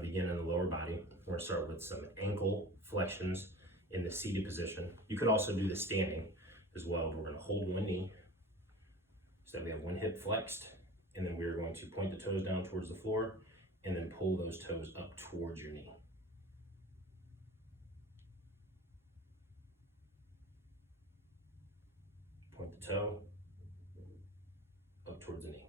to begin in the lower body. We're going to start with some ankle flexions in the seated position. You could also do the standing as well, but we're going to hold one knee so that we have one hip flexed, and then we're going to point the toes down towards the floor and then pull those toes up towards your knee. Point the toe up towards the knee.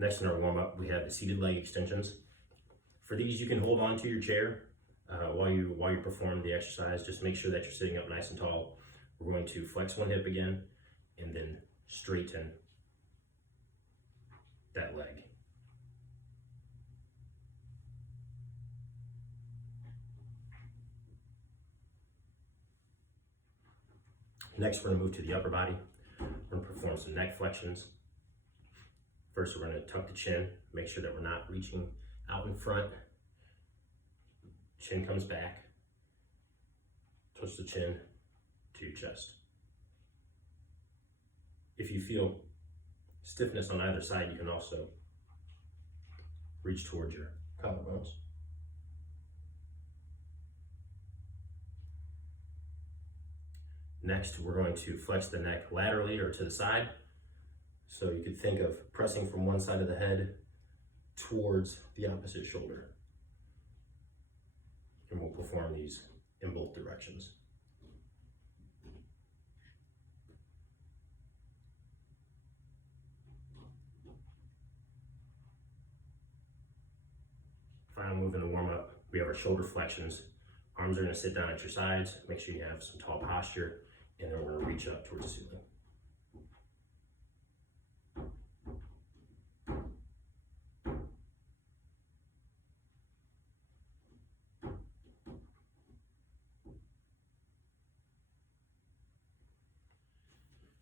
Next in our warm-up, we have the seated leg extensions. For these, you can hold on to your chair while you perform the exercise. Just make sure that you're sitting up nice and tall. We're going to flex one hip again and then straighten that leg. Next, we're going to move to the upper body. We're going to perform some neck flexions. First, we're going to tuck the chin, make sure that we're not reaching out in front. Chin comes back. Touch the chin to your chest. If you feel stiffness on either side, you can also reach towards your collarbones. Next, we're going to flex the neck laterally or to the side. So you could think of pressing from one side of the head towards the opposite shoulder. And we'll perform these in both directions. Final move in the warm-up, we have our shoulder flexions. Arms are going to sit down at your sides. Make sure you have some tall posture, and then we're going to reach up towards the ceiling.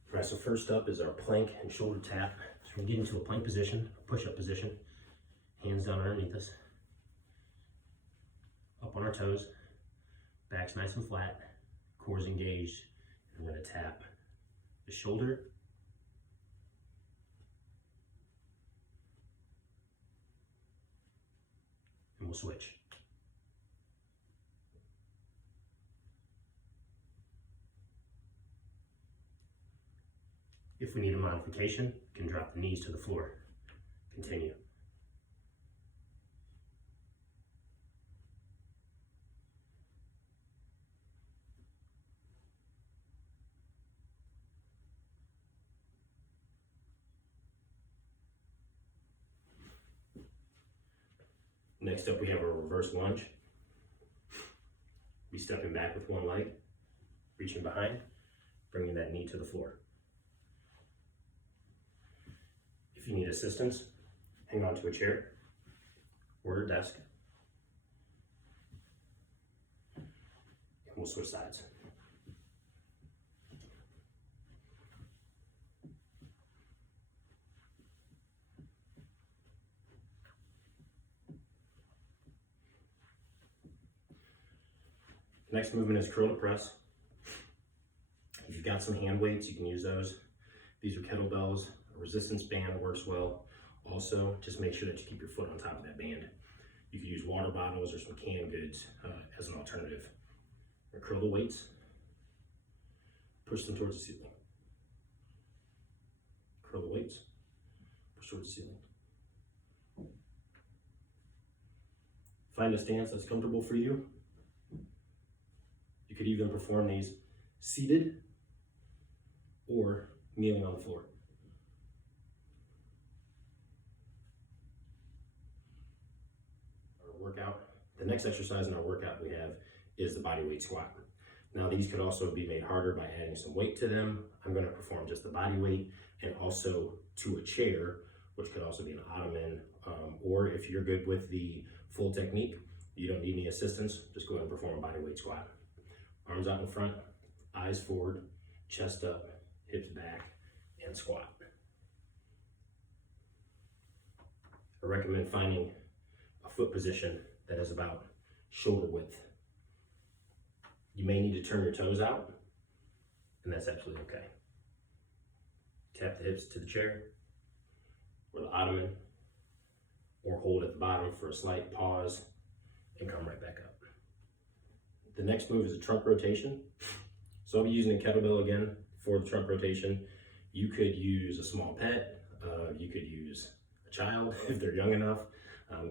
All right, so first up is our plank and shoulder tap. So we're going to get into a plank position, push-up position, hands down underneath us, up on our toes, back's nice and flat, core's engaged, and we're going to tap the shoulder, and we'll switch. If we need a modification, you can drop the knees to the floor. Continue. Next up, we have a reverse lunge. Be stepping back with one leg, reaching behind, bringing that knee to the floor. If you need assistance, hang on to a chair or a desk, and we'll switch sides. Next movement is curl to press. If you've got some hand weights, you can use those. These are kettlebells. A resistance band works well. Also, just make sure that you keep your foot on top of that band. You can use water bottles or some canned goods as an alternative. Curl the weights, push them towards the ceiling. Curl the weights, push towards the ceiling. Find a stance that's comfortable for you. You could even perform these seated or kneeling on the floor. Our workout, the next exercise in our workout we have is the body weight squat. Now these could also be made harder by adding some weight to them. I'm going to perform just the body weight and also to a chair, which could also be an ottoman, or if you're good with the full technique, you don't need any assistance, just go ahead and perform a body weight squat. Arms out in front, eyes forward, chest up, hips back, and squat. I recommend finding a foot position that is about shoulder width. You may need to turn your toes out, and that's absolutely okay. Tap the hips to the chair or the ottoman, or hold at the bottom for a slight pause and come right back up. The next move is a trunk rotation. So I'll be using a kettlebell again for the trunk rotation. You could use a small pet, you could use a child if they're young enough,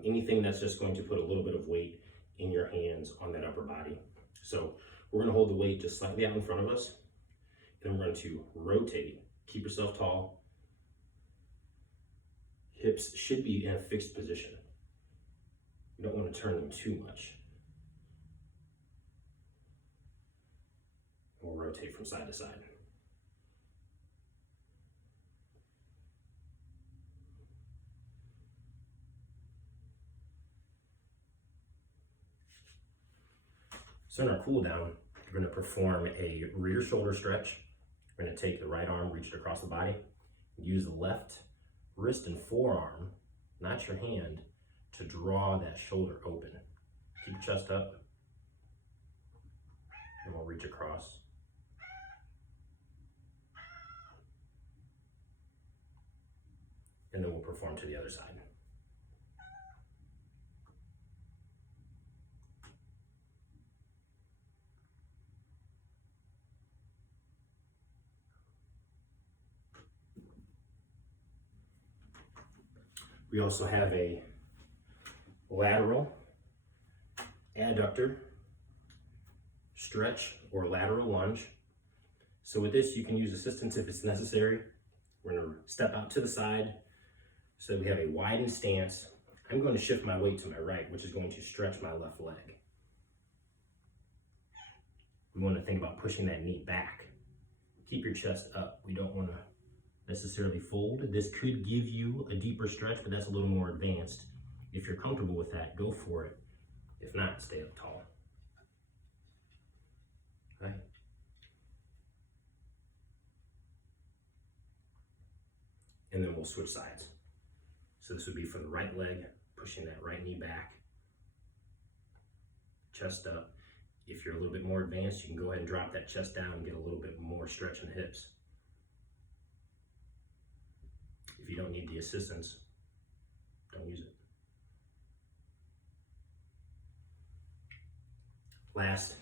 anything that's just going to put a little bit of weight in your hands on that upper body. So we're gonna hold the weight just slightly out in front of us, and we're going to rotate. Keep yourself tall. Hips should be in a fixed position. You don't want to turn them too much. We'll rotate from side to side. So in our cool down, we're going to perform a rear shoulder stretch. We're going to take the right arm, reach it across the body, use the left wrist and forearm, not your hand, to draw that shoulder open. Keep your chest up, and we'll reach across. And then we'll perform to the other side. We also have a lateral adductor stretch or lateral lunge. So with this, you can use assistance if it's necessary. We're going to step out to the side so that we have a widened stance. I'm going to shift my weight to my right, which is going to stretch my left leg. We want to think about pushing that knee back. Keep your chest up. We don't want to necessarily fold. This could give you a deeper stretch, but that's a little more advanced. If you're comfortable with that, go for it. If not, stay up tall. Okay. And then we'll switch sides. So this would be for the right leg, pushing that right knee back, chest up. If you're a little bit more advanced, you can go ahead and drop that chest down and get a little bit more stretch in the hips. If you don't need the assistance, don't use it. Last,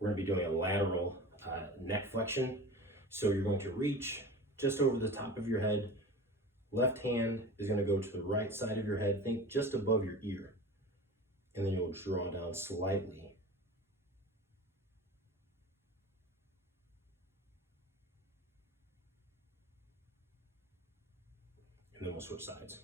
we're going to be doing a lateral neck flexion. So you're going to reach just over the top of your head. Left hand is going to go to the right side of your head. Think just above your ear. And then you'll draw down slightly. And then we'll switch sides.